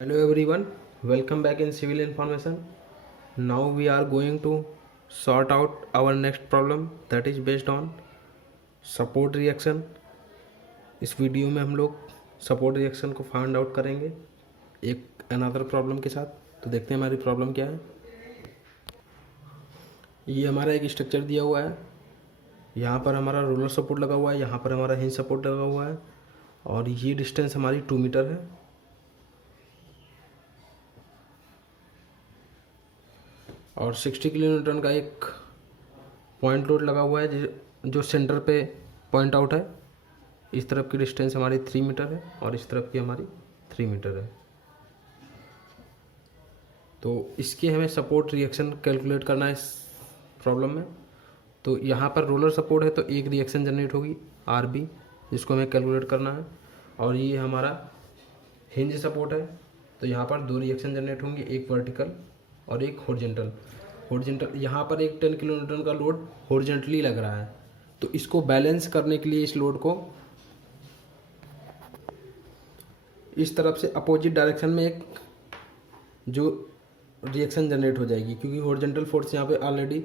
Hello everyone, welcome back in Civil Information. Now we are going to sort out our next problem that is based on support reaction. इस video में हम लोग support reaction को find out करेंगे एक another problem के साथ। तो देखते हैं हमारी प्रॉब्लम क्या है। ये हमारा एक स्ट्रक्चर दिया हुआ है, यहाँ पर हमारा रोलर सपोर्ट लगा हुआ है, यहाँ पर हमारा हिंज सपोर्ट लगा हुआ है और ये डिस्टेंस हमारी 2 मीटर है। और 60 किलो न्यूटन का एक पॉइंट लोड लगा हुआ है जो सेंटर पे पॉइंट आउट है। इस तरफ की डिस्टेंस हमारी 3 मीटर है और इस तरफ की हमारी 3 मीटर है। तो इसके हमें सपोर्ट रिएक्शन कैलकुलेट करना है इस प्रॉब्लम में। तो यहाँ पर रोलर सपोर्ट है तो एक रिएक्शन जनरेट होगी RB, जिसको हमें कैलकुलेट करना है। और ये हमारा हिंज सपोर्ट है तो यहाँ पर 2 रिएक्शन जनरेट होंगे, एक वर्टिकल और एक हॉरिजॉन्टल। यहाँ पर एक 10 किलो न्यूटन का लोड हॉरिजॉन्टली लग रहा है, तो इसको बैलेंस करने के लिए इस लोड को इस तरफ से अपोजिट डायरेक्शन में एक जो रिएक्शन जनरेट हो जाएगी, क्योंकि हॉरिजॉन्टल फोर्स यहाँ पे ऑलरेडी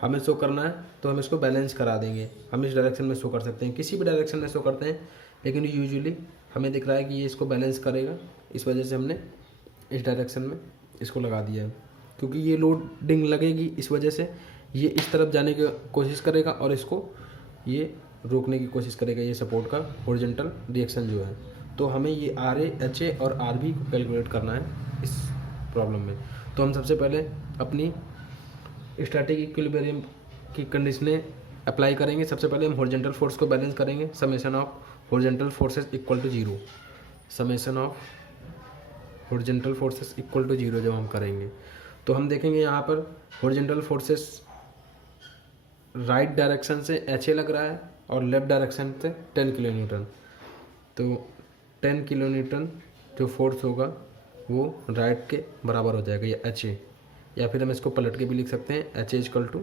हमें शो करना है तो हम इसको बैलेंस करा देंगे। हम इस डायरेक्शन में शो कर सकते हैं, किसी भी डायरेक्शन में शो करते हैं, लेकिन यूजुअली हमें दिख रहा है कि ये इसको बैलेंस करेगा। इस वजह से हमने इस डायरेक्शन में इसको लगा दिया है, क्योंकि ये लोडिंग लगेगी, इस वजह से ये इस तरफ जाने की कोशिश करेगा और इसको ये रोकने की कोशिश करेगा, ये सपोर्ट का हॉरिजॉन्टल रिएक्शन जो है। तो हमें ये RA, HA और RB को कैलकुलेट करना है इस प्रॉब्लम में। तो हम सबसे पहले अपनी स्टैटिक इक्विलिब्रियम की कंडीशनें अप्लाई करेंगे। सबसे पहले हम हॉरिजॉन्टल फोर्स को बैलेंस करेंगे। Summation of horizontal forces equal to 0, summation of horizontal forces equal to 0 जब हम करेंगे तो हम देखेंगे यहाँ पर हॉरिजॉन्टल फोर्सेस राइट डायरेक्शन से HA लग रहा है और लेफ्ट डायरेक्शन से 10 किलो न्यूटन। तो 10 किलो न्यूटन जो फोर्स होगा वो राइट के बराबर हो जाएगा, ये HA, या फिर हम इसको पलट के भी लिख सकते हैं HA equal to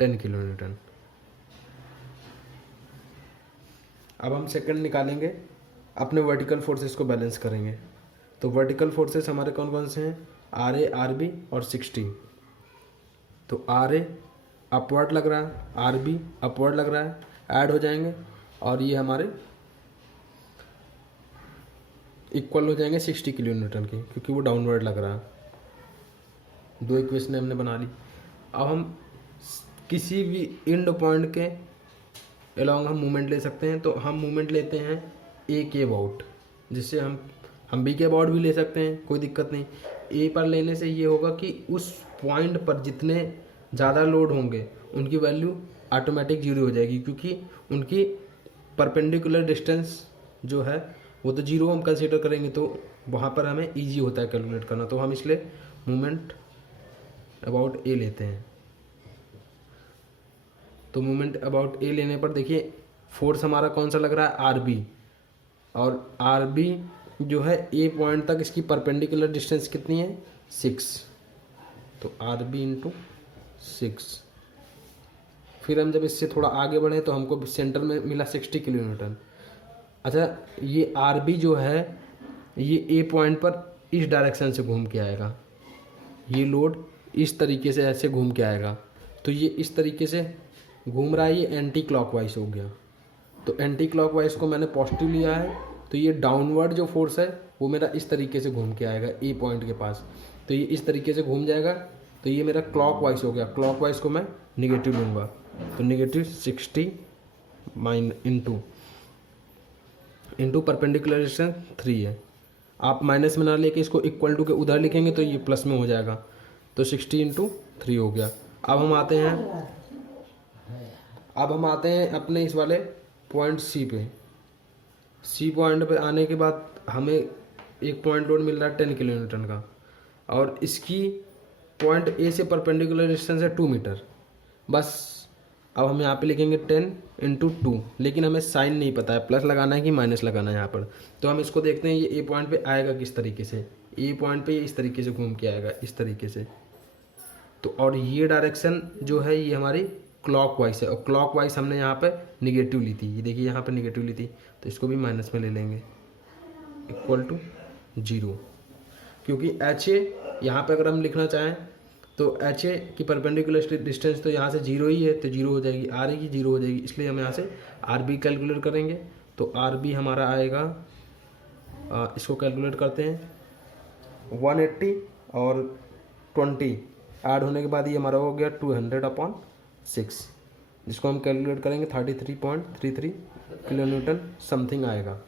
10 kilo newton. अब हम सेकंड निकालेंगे, अपने वर्टिकल फोर्सेस को बैलेंस करेंगे। तो वर्टिकल फोर्सेस हमारे कौन कौन से हैं? RA, RB और 60। तो RA अपवर्ड लग रहा है, RB अपवर्ड लग रहा है, ऐड हो जाएंगे और ये हमारे इक्वल हो जाएंगे 60 किलो न्यूटन के, क्योंकि वो डाउनवर्ड लग रहा है। 2 इक्वेशन हमने बना ली। अब हम किसी भी एंड पॉइंट के अलॉन्ग हम मूवमेंट ले सकते हैं। तो हम मूवमेंट लेते हैं A के अबाउट, जिससे हम B के अबाउट भी ले सकते हैं, कोई दिक्कत नहीं। A पर लेने से ये होगा कि उस पॉइंट पर जितने ज़्यादा लोड होंगे उनकी वैल्यू ऑटोमेटिक 0 हो जाएगी, क्योंकि उनकी परपेंडिकुलर डिस्टेंस जो है वो तो 0 हम कंसीडर करेंगे, तो वहाँ पर हमें ईजी होता है कैलकुलेट करना। तो हम इसलिए मूवमेंट अबाउट A लेते हैं। तो मूवमेंट अबाउट A लेने पर देखिए फोर्स हमारा कौन सा लग रहा है? RB, और RB जो है A पॉइंट तक इसकी परपेंडिकुलर डिस्टेंस कितनी है? 6। तो RB इंटू 6। फिर हम जब इससे थोड़ा आगे बढ़े तो हमको सेंटर में मिला 60 किलो न्यूटन। अच्छा, ये RB जो है ये A पॉइंट पर इस डायरेक्शन से घूम के आएगा, ये लोड इस तरीके से ऐसे घूम के आएगा। तो ये इस तरीके से घूम रहा है, ये एंटी क्लॉकवाइज हो गया। तो एंटी क्लॉकवाइज को मैंने पॉजिटिव लिया है, तो ये डाउनवर्ड जो फोर्स है वो मेरा इस तरीके से घूम के आएगा A पॉइंट के पास। तो ये इस तरीके से घूम जाएगा, तो ये मेरा क्लॉकवाइज हो गया। क्लॉकवाइज को मैं निगेटिव लूँगा, तो निगेटिव 60 इंटू परपेंडिकुलर डिस्टेंस 3 है। आप माइनस में ना लेके इसको इक्वल टू के उधर लिखेंगे तो ये प्लस में हो जाएगा। तो 60 इंटू 3 हो गया। अब हम आते हैं अपने इस वाले पॉइंट C पे। C पॉइंट पे आने के बाद हमें एक पॉइंट लोड मिल रहा है 10 किलो न्यूटन का, और इसकी पॉइंट A से परपेंडिकुलर डिस्टेंस है 2 मीटर। बस अब हम यहाँ पे लिखेंगे 10 इंटू 2, लेकिन हमें साइन नहीं पता है, प्लस लगाना है कि माइनस लगाना है यहाँ पर। तो हम इसको देखते हैं ये A पॉइंट पे आएगा किस तरीके से। A पॉइंट पे इस तरीके से घूम के आएगा, इस तरीके से। तो और ये डायरेक्शन जो है ये हमारी क्लॉकवाइज है, और क्लॉकवाइज हमने यहाँ पे निगेटिव ली थी। ये देखिए यहाँ पे निगेटिव ली थी, तो इसको भी माइनस में ले लेंगे, इक्वल टू 0। क्योंकि एच ए यहाँ पर अगर हम लिखना चाहें तो एच ए की परपेंडिकुलर डिस्टेंस तो यहाँ से 0 ही है, तो 0 हो जाएगी, आर ए की 0 हो जाएगी, इसलिए हम यहाँ से आर बी कैलकुलेट करेंगे। तो आर बी हमारा आएगा, इसको कैलकुलेट करते हैं, 180 और 20 ऐड होने के बाद ये हमारा हो गया 200/6, जिसको हम कैलकुलेट करेंगे 33.33 किलो न्यूटन समथिंग आएगा।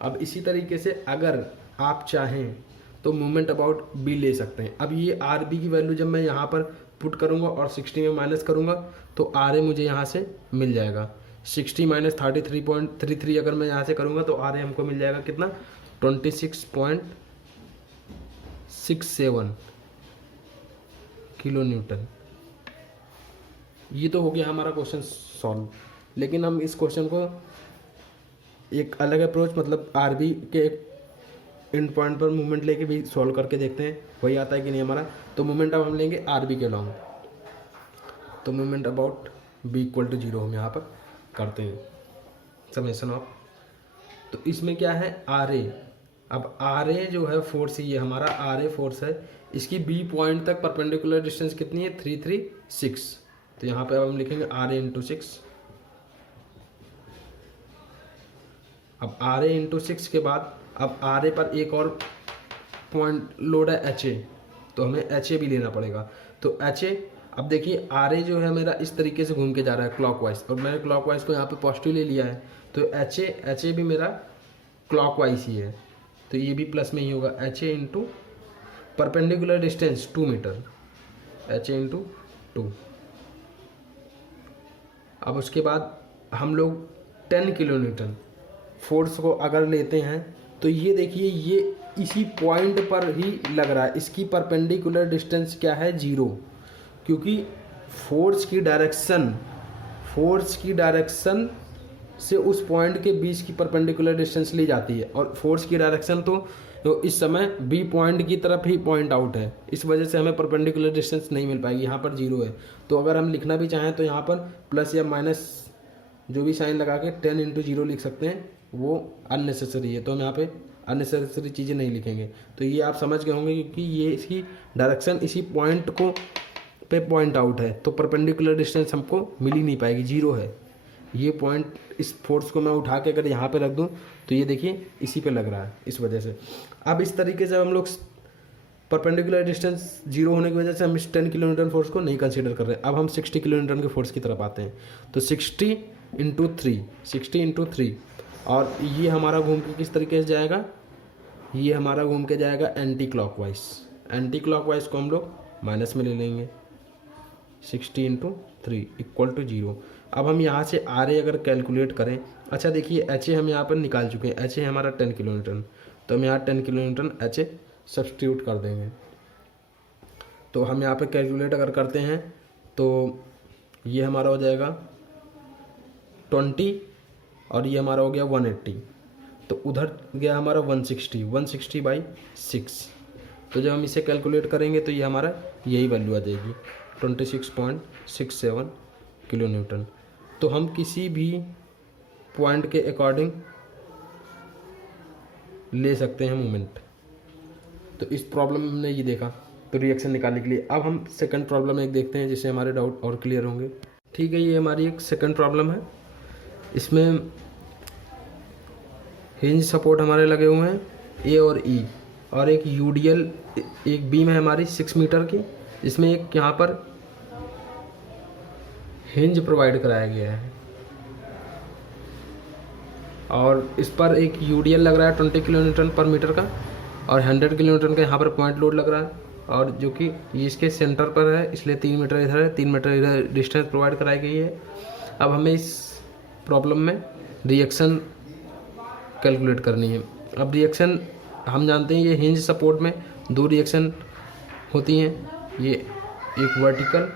अब इसी तरीके से अगर आप चाहें तो मोमेंट अबाउट बी ले सकते हैं। अब ये आर बी की वैल्यू जब मैं यहाँ पर पुट करूँगा और 60 में माइनस करूँगा तो आर ए मुझे यहाँ से मिल जाएगा। 60 माइनस 33.33 अगर मैं यहाँ से करूँगा तो आर ए हमको मिल जाएगा कितना, 26.67 किलो न्यूटन। ये तो हो गया हमारा क्वेश्चन सॉल्व। लेकिन हम इस क्वेश्चन को एक अलग अप्रोच, मतलब आर बी के एक एंड पॉइंट पर मूवमेंट लेके भी सॉल्व करके देखते हैं वही आता है कि नहीं हमारा। तो मूवमेंट अब हम लेंगे आर बी के लॉन्ग, तो movement about B equal to 0 हम यहाँ पर करते हैं समेशन ऑफ। तो इसमें क्या है, आर ए। अब आर ए जो है फोर्स, ये हमारा आर ए फोर्स है, इसकी बी पॉइंट तक परपेंडिकुलर डिस्टेंस कितनी है, 336। तो यहाँ पे अब हम लिखेंगे आर ए इंटू 6। अब आर ए इंटू 6 के बाद अब आर ए पर एक और पॉइंट लोड है एच ए, तो हमें एच ए भी लेना पड़ेगा। तो एच ए, अब देखिए आर ए जो है मेरा इस तरीके से घूम के जा रहा है क्लॉकवाइज, और मैंने क्लॉकवाइज को यहाँ पे पॉजिटिव ले लिया है, तो एच ए भी मेरा क्लॉकवाइज ही है, तो ये भी प्लस में ही होगा। H A into perpendicular distance 2 metre, H A into 2। अब उसके बाद हम लोग 10 किलो न्यूटन फोर्स को अगर लेते हैं तो ये देखिए ये इसी पॉइंट पर ही लग रहा है, इसकी परपेंडिकुलर डिस्टेंस क्या है, 0, क्योंकि फोर्स की डायरेक्शन से उस पॉइंट के बीच की परपेंडिकुलर डिस्टेंस ली जाती है, और फोर्स की डायरेक्शन तो इस समय बी पॉइंट की तरफ ही पॉइंट आउट है, इस वजह से हमें परपेंडिकुलर डिस्टेंस नहीं मिल पाएगी, यहाँ पर 0 है। तो अगर हम लिखना भी चाहें तो यहाँ पर प्लस या माइनस जो भी साइन लगा के 10 इंटू 0 लिख सकते हैं, वो अननेसेसरी है, तो हम यहाँ पे अननेसेसरी चीज़ें नहीं लिखेंगे। तो ये आप समझ गए होंगे, क्योंकि ये इसकी डायरेक्शन इसी पॉइंट को पे पॉइंट आउट है, तो परपेंडिकुलर डिस्टेंस हमको मिल ही नहीं पाएगी, 0 है। ये पॉइंट, इस फोर्स को मैं उठा के अगर यहाँ पे रख दूँ तो ये देखिए इसी पे लग रहा है, इस वजह से। अब इस तरीके से हम लोग परपेंडिकुलर डिस्टेंस 0 होने की वजह से हम इस 10 किलो न्यूटन फोर्स को नहीं कंसीडर कर रहे हैं। अब हम 60 किलो न्यूटन के फोर्स की तरफ आते हैं, तो 60 इंटू 3, और ये हमारा घूम के किस तरीके से जाएगा, ये हमारा घूम के जाएगा एंटी क्लॉकवाइज को हम लोग माइनस में ले लेंगे, 60 इंटू 3 इक्वल टू 0। अब हम यहाँ से आर ए अगर कैलकुलेट करें, अच्छा देखिए एच ए हम यहाँ पर निकाल चुके हैं, एच ए हमारा 10 किलो न्यूटन, तो हम यहाँ 10 kilo Newton H A substitute कर देंगे। तो हम यहाँ पे कैलकुलेट अगर करते हैं तो ये हमारा हो जाएगा 20 और ये हमारा हो गया 180, तो उधर गया हमारा 160/6। तो जब हम इसे कैलकुलेट करेंगे तो ये हमारा यही वैल्यू आ जाएगी 26.67 किलो न्यूटन। तो हम किसी भी पॉइंट के अकॉर्डिंग ले सकते हैं मोमेंट। तो इस प्रॉब्लम में हमने ये देखा, तो रिएक्शन निकालने के लिए। अब हम सेकंड प्रॉब्लम एक देखते हैं जिससे हमारे डाउट और क्लियर होंगे। ठीक है, ये हमारी एक सेकंड प्रॉब्लम है। इसमें हिंज सपोर्ट हमारे लगे हुए हैं ए और ई, और एक यूडीएल, एक बीम है हमारी 6 मीटर की, जिसमें एक यहाँ पर हिंज प्रोवाइड कराया गया है, और इस पर एक यूडीएल लग रहा है 20 किलो न्यूटन पर मीटर का, और 100 किलो न्यूटन का यहाँ पर पॉइंट लोड लग रहा है, और जो कि ये इसके सेंटर पर है, इसलिए 3 मीटर इधर है, 3 मीटर इधर डिस्टेंस प्रोवाइड कराई गई है। अब हमें इस प्रॉब्लम में रिएक्शन कैलकुलेट करनी है। अब रिएक्शन हम जानते हैं, ये हिंज सपोर्ट में 2 रिएक्शन होती हैं, ये एक वर्टिकल,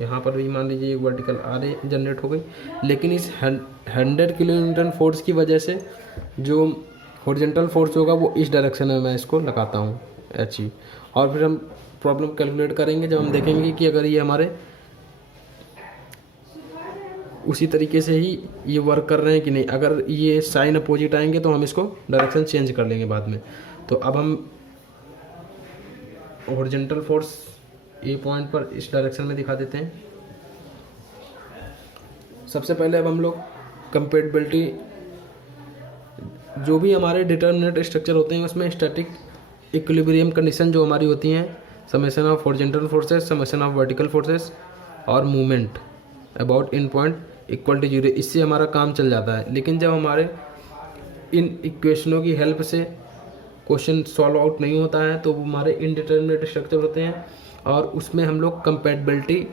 यहाँ पर भी मान लीजिए एक वर्टिकल आर ए जनरेट हो गई, लेकिन इस 100 किलो न्यूटन फोर्स की वजह से जो हॉरिजॉन्टल फोर्स होगा वो इस डायरेक्शन में मैं इसको लगाता हूँ एच ई, और फिर हम प्रॉब्लम कैलकुलेट करेंगे जब हम देखेंगे कि अगर ये हमारे उसी तरीके से ही ये वर्क कर रहे हैं कि नहीं। अगर ये साइन अपोजिट आएंगे तो हम इसको डायरेक्शन चेंज कर लेंगे बाद में। तो अब हम हॉरिजॉन्टल फोर्स ए पॉइंट पर इस डायरेक्शन में दिखा देते हैं। सबसे पहले अब हम लोग कंपैटिबिलिटी, जो भी हमारे डिटर्मिनेट स्ट्रक्चर होते हैं उसमें स्टैटिक इक्विलिब्रियम कंडीशन जो हमारी होती हैं, summation of horizontal forces, summation of vertical forces और movement about in point equal to zero, इससे हमारा काम चल जाता है। लेकिन जब हमारे इन इक्वेशनों की हेल्प से क्वेश्चन सॉल्व आउट नहीं होता है तो वो हमारे इनडिटर्मिनेट स्ट्रक्चर होते हैं और उसमें हम लोग कंपैटिबिलिटी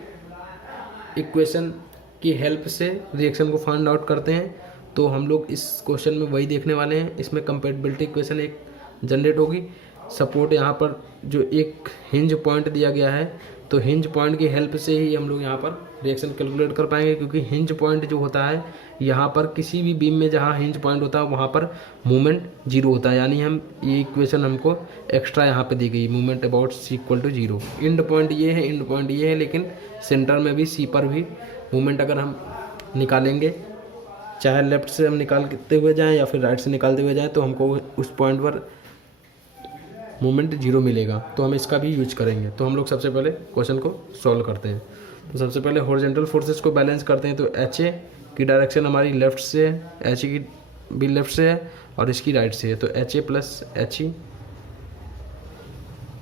इक्वेशन की हेल्प से रिएक्शन को फाइंड आउट करते हैं। तो हम लोग इस क्वेश्चन में वही देखने वाले हैं। इसमें कंपैटिबिलिटी इक्वेशन एक जनरेट होगी। सपोर्ट यहाँ पर जो एक हिंज पॉइंट दिया गया है, तो हिंज पॉइंट की हेल्प से ही हम लोग यहाँ पर रिएक्शन कैलकुलेट कर पाएंगे, क्योंकि हिंज पॉइंट जो होता है यहाँ पर किसी भी बीम में जहाँ हिंज पॉइंट होता है वहाँ पर मूवमेंट जीरो होता है। यानी हम ये इक्वेशन हमको एक्स्ट्रा यहाँ पे दी गई, movement about C equal to zero. End point ये है, इंड पॉइंट ये है, लेकिन सेंटर में भी सी पर भी मूवमेंट अगर हम निकालेंगे, चाहे लेफ्ट से हम निकालते हुए जाएँ या फिर राइट से निकालते हुए जाएँ, तो हमको उस पॉइंट पर मूवमेंट जीरो मिलेगा। तो हम इसका भी यूज करेंगे। तो हम लोग सबसे पहले क्वेश्चन को सॉल्व करते हैं। तो सबसे पहले हॉरिजॉन्टल फोर्सेस को बैलेंस करते हैं। तो एच ए की डायरेक्शन हमारी लेफ़्ट से है, एच ए की भी लेफ़्ट से है और इसकी राइट से है। तो H A plus H E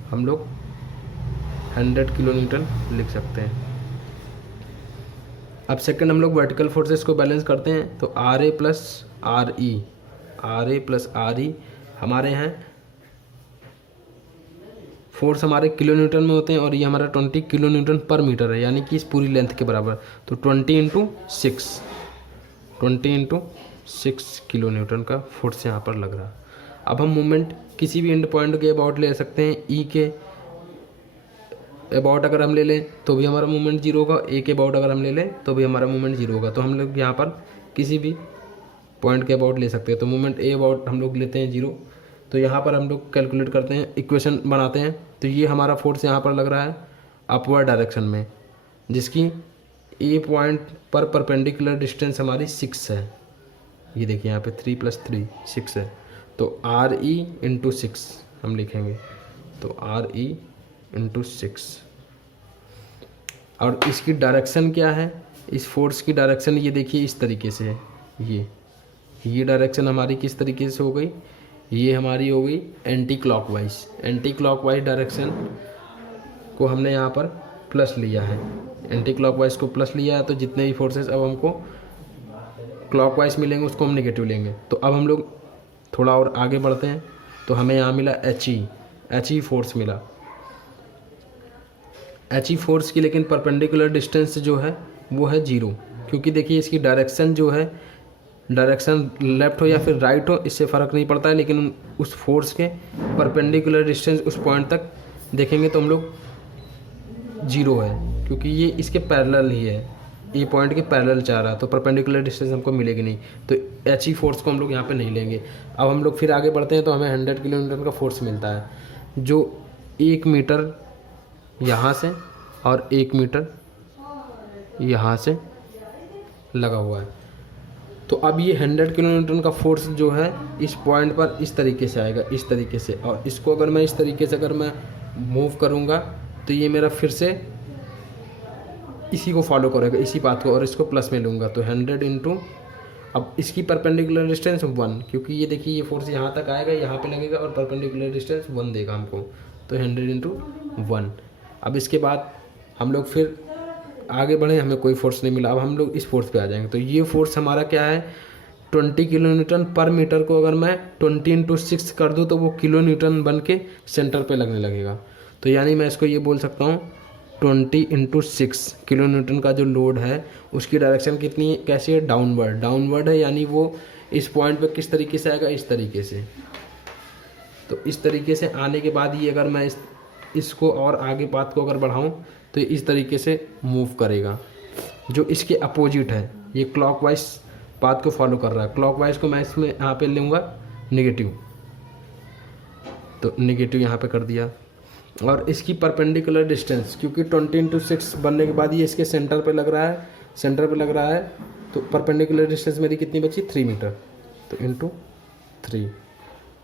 हम लोग 100 किलो न्यूटन लिख सकते हैं। अब सेकंड हम लोग वर्टिकल फोर्सेस को बैलेंस करते हैं। तो R A plus R E हमारे हैं फोर्स हमारे किलो न्यूटन में होते हैं और ये हमारा 20 किलो न्यूटन पर मीटर है, यानी कि इस पूरी लेंथ के बराबर। तो 20 × 6 किलो न्यूटन का फोर्स यहाँ पर लग रहा है। अब हम मूवमेंट किसी भी एंड पॉइंट के अबाउट ले सकते हैं। ई के अबाउट अगर हम ले लें तो भी हमारा मूवमेंट जीरो होगा, ए के अबाउट अगर हम ले लें तो भी हमारा मूवमेंट जीरो होगा। तो हम लोग यहाँ पर किसी भी पॉइंट के अबाउट ले सकते हैं। तो मूवमेंट ए अबाउट हम लोग लेते हैं जीरो। तो यहाँ पर हम लोग कैलकुलेट करते हैं, इक्वेशन बनाते हैं। तो ये हमारा फोर्स यहाँ पर लग रहा है अपवर्ड डायरेक्शन में, जिसकी ए पॉइंट पर परपेंडिकुलर डिस्टेंस हमारी 6 है। ये देखिए यहाँ पे 3 + 3 6 है। तो आर ई इंटू 6 हम लिखेंगे। तो आर ई इंटू 6 और इसकी डायरेक्शन क्या है, इस फोर्स की डायरेक्शन ये देखिए इस तरीके से है। ये डायरेक्शन हमारी किस तरीके से हो गई, ये हमारी हो गई anti clockwise. Anti clockwise direction को हमने यहाँ पर प्लस लिया है, एंटी क्लॉकवाइज को प्लस लिया है। तो जितने भी फोर्सेस अब हमको क्लॉकवाइज मिलेंगे उसको हम नेगेटिव लेंगे। तो अब हम लोग थोड़ा और आगे बढ़ते हैं। तो हमें यहाँ मिला एच ई फोर्स मिला। एच ई फोर्स की लेकिन परपेंडिकुलर डिस्टेंस जो है वो है जीरो, क्योंकि देखिए इसकी डायरेक्शन जो है, डायरेक्शन लेफ्ट हो या फिर राइट हो इससे फ़र्क नहीं पड़ता है, लेकिन उस फोर्स के परपेंडिकुलर डिस्टेंस उस पॉइंट तक देखेंगे तो हम लोग जीरो है, क्योंकि ये इसके पैरेलल ही है, ये पॉइंट के पैरेलल जा रहा है। तो परपेंडिकुलर डिस्टेंस हमको मिलेगी नहीं, तो एच ई फोर्स को हम लोग यहाँ पे नहीं लेंगे। अब हम लोग फिर आगे बढ़ते हैं। तो हमें 100 किलो न्यूटन का फोर्स मिलता है, जो 1 मीटर यहाँ से और 1 मीटर यहाँ से लगा हुआ है। तो अब ये 100 किलो न्यूटन का फोर्स जो है इस पॉइंट पर इस तरीके से आएगा, इस तरीके से। और इसको अगर मैं इस तरीके से अगर मैं मूव करूँगा तो ये मेरा फिर से इसी को फॉलो करेगा, इसी बात को, और इसको प्लस में लूँगा। तो 100 इंटू, अब इसकी परपेंडिकुलर डिस्टेंस 1, क्योंकि ये देखिए ये फोर्स यहाँ तक आएगा, यहाँ पे लगेगा और परपेंडिकुलर डिस्टेंस 1 देगा हमको। तो 100 इंटू 1। अब इसके बाद हम लोग फिर आगे बढ़े, हमें कोई फोर्स नहीं मिला। अब हम लोग इस फोर्स पे आ जाएंगे। तो ये फोर्स हमारा क्या है, 20 किलो न्यूटन पर मीटर को अगर मैं 20 × 6 कर दूँ तो वो किलो न्यूटन बन के सेंटर पे लगने लगेगा। तो यानी मैं इसको ये बोल सकता हूँ 20 × 6 किलो न्यूटन का जो लोड है उसकी डायरेक्शन कितनी है, कैसी है, डाउनवर्ड है। यानी वो इस पॉइंट पे किस तरीके से आएगा, इस तरीके से। तो इस तरीके से आने के बाद ये अगर मैं इसको और आगे बात को अगर बढ़ाऊँ तो इस तरीके से मूव करेगा, जो इसके अपोजिट है। ये क्लॉकवाइज पाथ को फॉलो कर रहा है। क्लॉकवाइज को मैं इसमें यहाँ पे लूँगा नेगेटिव, तो नेगेटिव यहाँ पे कर दिया। और इसकी परपेंडिकुलर डिस्टेंस, क्योंकि 20 × 6 बनने के बाद ये इसके सेंटर पे लग रहा है, तो परपेंडिकुलर डिस्टेंस मेरी कितनी बची, 3 मीटर। तो इंटू 3।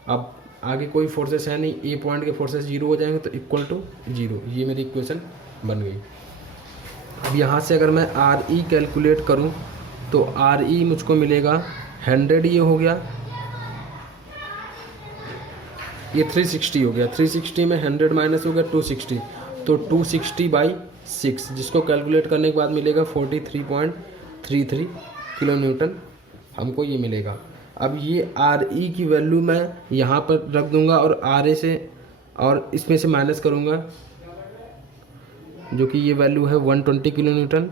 अब आगे कोई फोर्सेस है नहीं, ए पॉइंट के फोर्सेस जीरो हो जाएंगे तो इक्वल टू जीरो। ये मेरी इक्वेशन बन गई। अब यहाँ से अगर मैं आर ई कैलकुलेट करूँ तो आर ई मुझको मिलेगा 100, ये हो गया, ये 360 हो गया। 360 में 100 माइनस हो गया 260, तो 260/6, जिसको कैलकुलेट करने के बाद मिलेगा 43.33 किलो न्यूटन हमको ये मिलेगा। अब ये आर ई की वैल्यू मैं यहाँ पर रख दूंगा और आर ए से और इसमें से माइनस करूँगा, जो कि ये वैल्यू है 120 किलो न्यूटन।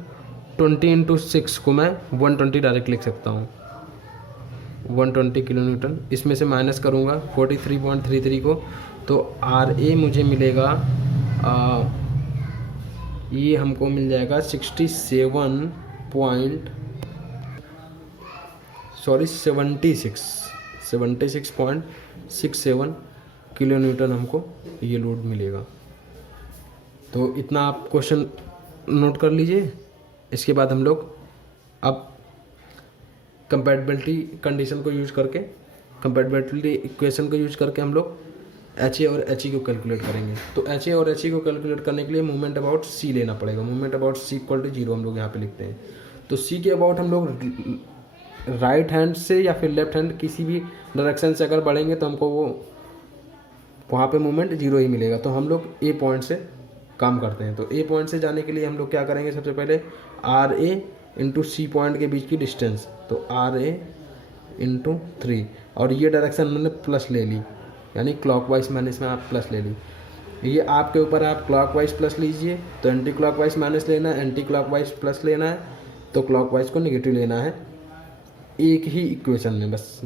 20 × 6 को मैं 120 डायरेक्ट लिख सकता हूँ, 120 किलो न्यूटन। इसमें से माइनस करूँगा 43.33 को, तो आर ए मुझे मिलेगा ये हमको मिल जाएगा 76.67 किलो न्यूटन हमको ये लोड मिलेगा। तो इतना आप क्वेश्चन नोट कर लीजिए। इसके बाद हम लोग अब कंपैटिबिलिटी कंडीशन को यूज करके, कंपैटिबिलिटी इक्वेशन को यूज करके हम लोग एच ए और एच ई को कैलकुलेट करेंगे। तो एच ए और एच ई को कैलकुलेट करने के लिए मूवमेंट अबाउट सी लेना पड़ेगा। Movement about C equal to 0 हम लोग यहाँ पे लिखते हैं। तो सी के अबाउट हम लोग राइट हैंड से या फिर लेफ्ट हैंड किसी भी डायरेक्शन से अगर बढ़ेंगे तो हमको वो वहाँ पे मूवमेंट 0 ही मिलेगा। तो हम लोग ए पॉइंट से काम करते हैं। तो ए पॉइंट से जाने के लिए हम लोग क्या करेंगे, सबसे पहले R A into C point के बीच की डिस्टेंस, तो आर ए इंटू 3, और ये डायरेक्शन मैंने प्लस ले ली, यानी क्लॉकवाइज मैंने इसमें आप प्लस ले ली। ये आपके ऊपर, आप क्लॉकवाइज प्लस लीजिए तो एंटी क्लॉकवाइज माइनस लेना है, एंटी क्लॉकवाइज प्लस लेना है तो क्लॉकवाइज को नेगेटिव लेना है, एक ही इक्वेशन में बस।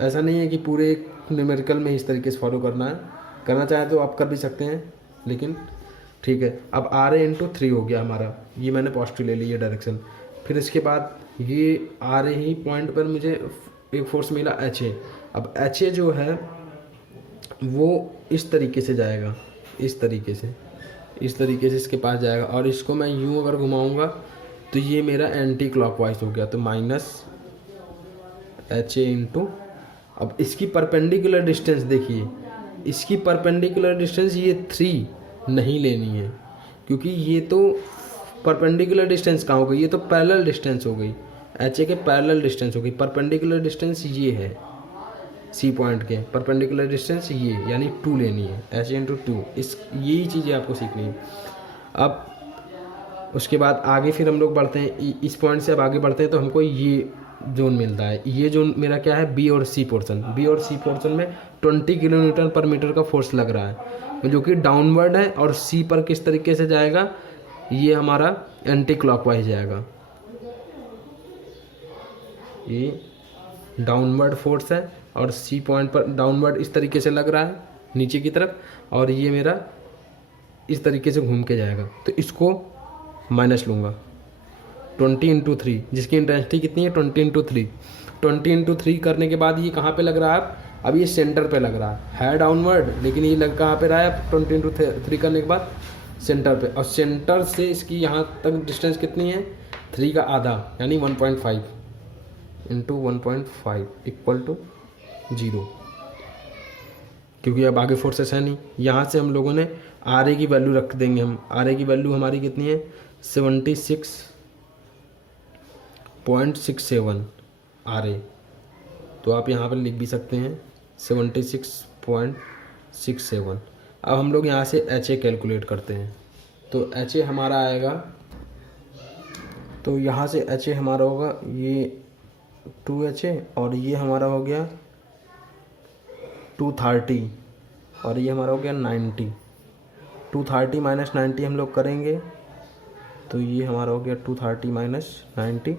ऐसा नहीं है कि पूरे न्यूमेरिकल में इस तरीके से फॉलो करना है, करना चाहे तो आप कर भी सकते हैं, लेकिन ठीक है। अब आर ए इंटू 3 हो गया हमारा, ये मैंने पॉजिटिव ले ली ये डायरेक्शन। फिर इसके बाद ये आर ए ही पॉइंट पर मुझे एक फोर्स मिला एच ए। अब एच ए जो है वो इस तरीके से जाएगा, इस तरीके से इसके पास जाएगा, और इसको मैं यूँ अगर घुमाऊँगा तो ये मेरा एंटी क्लॉकवाइज हो गया, तो माइनस एच ए इंटू, अब इसकी परपेंडिकुलर डिस्टेंस देखिए, इसकी परपेंडिकुलर डिस्टेंस ये 3 नहीं लेनी है, क्योंकि ये तो परपेंडिकुलर डिस्टेंस कहाँ हो गई, ये तो पैरेलल डिस्टेंस हो गई, एच ए के पैरेलल डिस्टेंस हो गई। परपेंडिकुलर डिस्टेंस ये है सी पॉइंट के, परपेंडिकुलर डिस्टेंस ये, यानी 2 लेनी है, एच ए इंटू 2। इस यही चीज़ें आपको सीखनी है। अब उसके बाद आगे फिर हम लोग बढ़ते हैं, इस पॉइंट से अब आगे बढ़ते हैं तो हमको ये जोन मिलता है। ये जोन मेरा क्या है, बी और सी पोर्शन। बी और सी पोर्शन में 20 किलो न्यूटन पर मीटर का फोर्स लग रहा है, जो कि डाउनवर्ड है, और सी पर किस तरीके से जाएगा, ये हमारा एंटी क्लॉकवाइज जाएगा। ये डाउनवर्ड फोर्स है और सी पॉइंट पर डाउनवर्ड इस तरीके से लग रहा है नीचे की तरफ, और ये मेरा इस तरीके से घूम के जाएगा। तो इसको माइनस लूँगा 20 इंटू 3, जिसकी इंटेंसिटी कितनी है 20 इंटू 3। 20 इंटू 3 करने के बाद ये कहाँ पे लग रहा है, अब ये सेंटर पे लग रहा है डाउनवर्ड, लेकिन ये लग कहाँ पे रहा है 20 इंटू 3 करने के बाद सेंटर पे, और सेंटर से इसकी यहाँ तक डिस्टेंस कितनी है, 3 का आधा, यानी 1.5 इंटू 1.5 इक्वल टू 0, क्योंकि अब आगे फोर्सेस है नहीं। यहाँ से हम लोगों ने आर ए की वैल्यू रख देंगे, हम आर ए की वैल्यू हमारी कितनी है 76.67 आर ए, तो आप यहाँ पर लिख भी सकते हैं 76.67। अब हम लोग यहाँ से एच ए कैलकुलेट करते हैं, तो एच ए हमारा आएगा, तो यहाँ से एच ए हमारा होगा ये 2HA, और ये हमारा हो गया 230, और ये हमारा हो गया 90। 230 माइनस 90 हम लोग करेंगे तो ये हमारा हो गया 230 माइनस 90,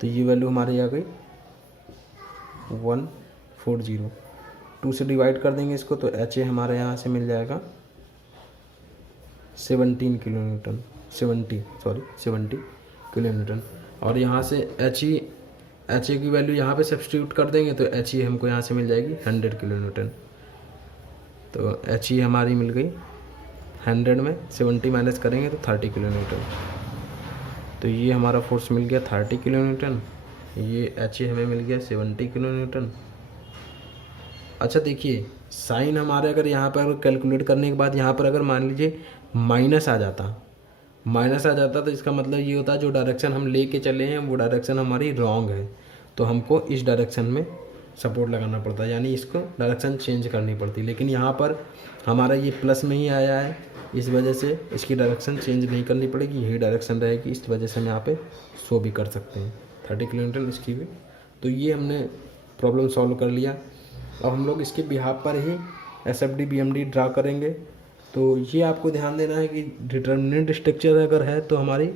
तो ये वैल्यू हमारी आ गई 140। 2 से डिवाइड कर देंगे इसको, तो HA हमारे यहाँ से मिल जाएगा 17 किलो न्यूटन, 70 किलो न्यूटन। और यहाँ से एच ए की वैल्यू यहाँ पे सब्स्टिट्यूट कर देंगे तो एच ई हमको यहाँ से मिल जाएगी 100 किलो न्यूटन। तो एच ई हमारी मिल गई 100 में 70 माइनस करेंगे तो 30 किलो न्यूटन। तो ये हमारा फोर्स मिल गया 30 किलो न्यूटन, ये एच ए हमें मिल गया 70 किलो न्यूटन। अच्छा देखिए, साइन हमारे अगर यहाँ पर कैलकुलेट करने के बाद यहाँ पर अगर मान लीजिए माइनस आ जाता तो इसका मतलब ये होता है जो डायरेक्शन हम ले के चले हैं वो डायरेक्शन हमारी रॉन्ग है, तो हमको इस डायरेक्शन में सपोर्ट लगाना पड़ता है, यानी इसको डायरेक्शन चेंज करनी पड़ती। लेकिन यहाँ पर हमारा ये प्लस में ही आया है, इस वजह से इसकी डायरेक्शन चेंज नहीं करनी पड़ेगी, यही डायरेक्शन रहेगी। इस वजह से हम यहाँ पे शो भी कर सकते हैं 30 किलोमीटर इसकी भी। तो ये हमने प्रॉब्लम सॉल्व कर लिया। अब हम लोग इसके बिहाफ पर ही SFD BMD ड्रा करेंगे। तो ये आपको ध्यान देना है कि डिटर्मिनेंट स्ट्रक्चर अगर है तो हमारी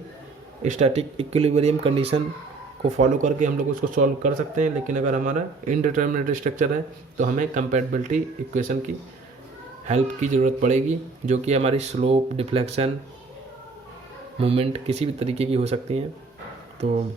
स्टैटिक इक्विलिब्रियम कंडीशन को फॉलो करके हम लोग उसको सॉल्व कर सकते हैं। लेकिन अगर हमारा इनडिटर्मिनेट स्ट्रक्चर है तो हमें कंपैटिबिलिटी इक्वेशन की हेल्प की ज़रूरत पड़ेगी, जो कि हमारी स्लोप, डिफ्लेक्शन, मूवमेंट किसी भी तरीके की हो सकती हैं। तो